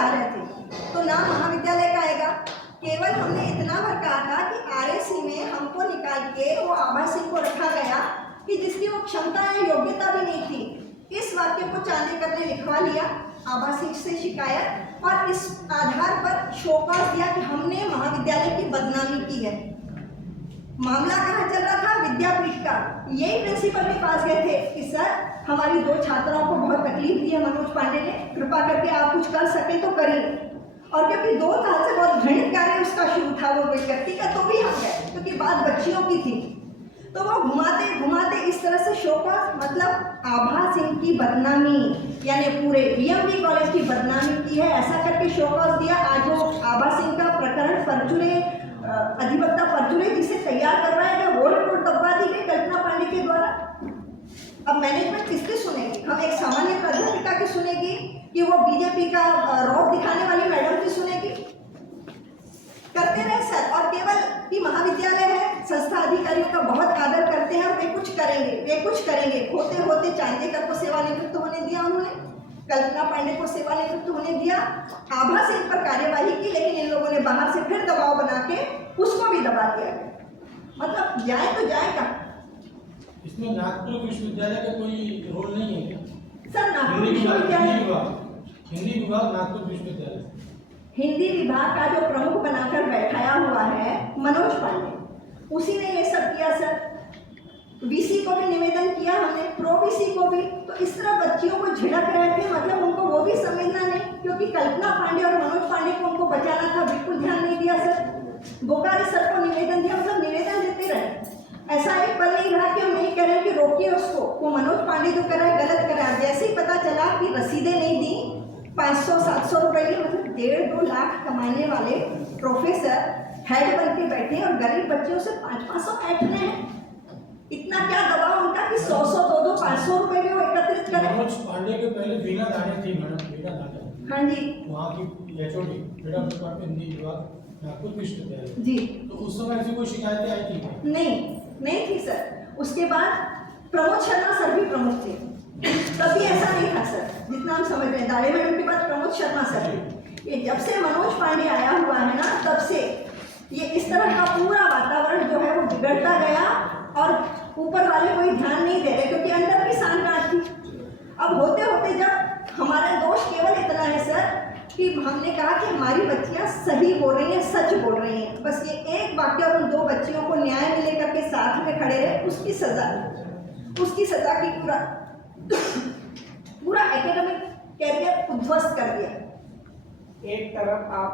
चाह रहे थे तो नाम महाविद्यालय का आएगा। केवल हमने इतना भर कहा था कि आरएसी में हमको निकाल के वो आभासी को रखा गया कि जिसकी वो क्षमता या योग्यता भी नहीं थी। इस वाक्य को चांदेकर ने लिखवा लिया, आभासी से शिकायत, और इस आधार पर शोकॉज दिया कि हमने महाविद्यालय की बदनामी की है। मामला कहाँ चल रहा था? विद्यापीठ का। यही प्रिंसिपल के पास गए थे कि सर हमारी 2 छात्राओं को बहुत तकलीफ दी है मनोज पांडे ने, कृपा करके आप कुछ कर सके तो करिए। और क्योंकि 2 साल से बहुत घृणित कार्य उसका शुरू था वो व्यक्ति का, तो भी हम गए क्योंकि बात बच्चियों की थी। तो वो घुमाते घुमाते इस तरह से शोकॉज मतलब आभा सिंह की बदनामी, यानी पूरे बीएमबी कॉलेज की बदनामी की है, ऐसा करके शोकॉज दिया। आज वो आभा सिंह का प्रकरण परचुरे अधिवक्ता परचुरे जिसे तैयार करवाया गया, वो रिपोर्ट दबा दी गई कल्पना पांडे के द्वारा। अब मैनेजमेंट किसकी सुनेगी? हम एक सामान्य प्राध्यापिका की सुनेगी कि वो बीजेपी का रौब दिखाने वाली मैडम की सुनेगी? करते रहे सर, और केवल कि महाविद्यालय है, संस्था अधिकारियों का बहुत आदर करते हैं और वे कुछ करेंगे। होते होते चांदेकर को सेवानिवृत्त होने दिया उन्होंने, कल्पना पांडे को सेवानिवृत्त होने दिया, आभा सिंह पर कार्यवाही की, लेकिन इन लोगों ने बाहर से फिर दबाव बना के उसको भी दबा दिया। मतलब जाए तो जाए कहाँ? इसमें नागपुर विश्वविद्यालय का कोई रोल नहीं है क्या? सर नागपुर विश्वविद्यालय, हिंदी विभाग नागपुर विश्वविद्यालय, हिंदी विभाग का जो प्रमुख बनाकर बैठाया हुआ है मनोज पांडे, उसी ने ये सब किया सर। वीसी को भी निवेदन किया हमने, प्रो वीसी को भी। तो इस तरह बच्चियों को झिड़क रहे थे, मतलब उनको वो भी समझना नहीं, क्योंकि कल्पना पांडे और मनोज पांडे को उनको बचाना था, बिल्कुल ध्यान नहीं दिया सर। बोकारे सर को निवेदन दिया, मतलब निवेदन देते रहे। ऐसा एक पल नहीं रहा कि हम नहीं कह रहे कि रोकिए उसको, वो मनोज पांडे जो कर रहा है गलत कर रहा है। जैसे ही पता चला कि रसीदें नहीं दी, 500-700 रुपए की, मतलब 1.5-2 लाख कमाने वाले प्रोफेसर हेड बन के बैठे और गरीब बच्चों से 500 ऐंठ रहे हैं। इतना क्या दबाव उनका कि 100-100, 200, 500 रुपए भी वो एकत्रित करें। मनोज पांडे के पहले बीना दाने थी मैडम, बीना दाने, हाँ जी, वहाँ की एचओडी बेटा हिंदी विभाग नागपुर विश्वविद्यालय जी। तो उस समय ऐसी कोई शिकायतें आई थी? नहीं थी सर। उसके बाद प्रमोद शर्मा सर भी प्रमुख थे, तभी ऐसा नहीं था सर, जितना हम समझ रहे हैं। दाड़े मैडम के बाद प्रमोद शर्मा सर, ये जब से मनोज पांडे आया हुआ है ना, तब से ये इस तरह का पूरा वातावरण जो है वो बिगड़ता गया, और ऊपर वाले कोई ध्यान नहीं दे रहे, क्योंकि अंदर की सांठगांठ थी। अब होते होते जब हमारा दोष केवल इतना है सर कि हमने कहा कि हमारी बच्चियां सही बोल रही हैं, सच बोल रही हैं, बस ये एक वाक्य और उन 2 बच्चियों को न्याय मिले करके साथ में खड़े रहे, उसकी सजा की पूरा एकेडमिक कैरियर उद्ध्वस्त कर दिया। एक तरफ आप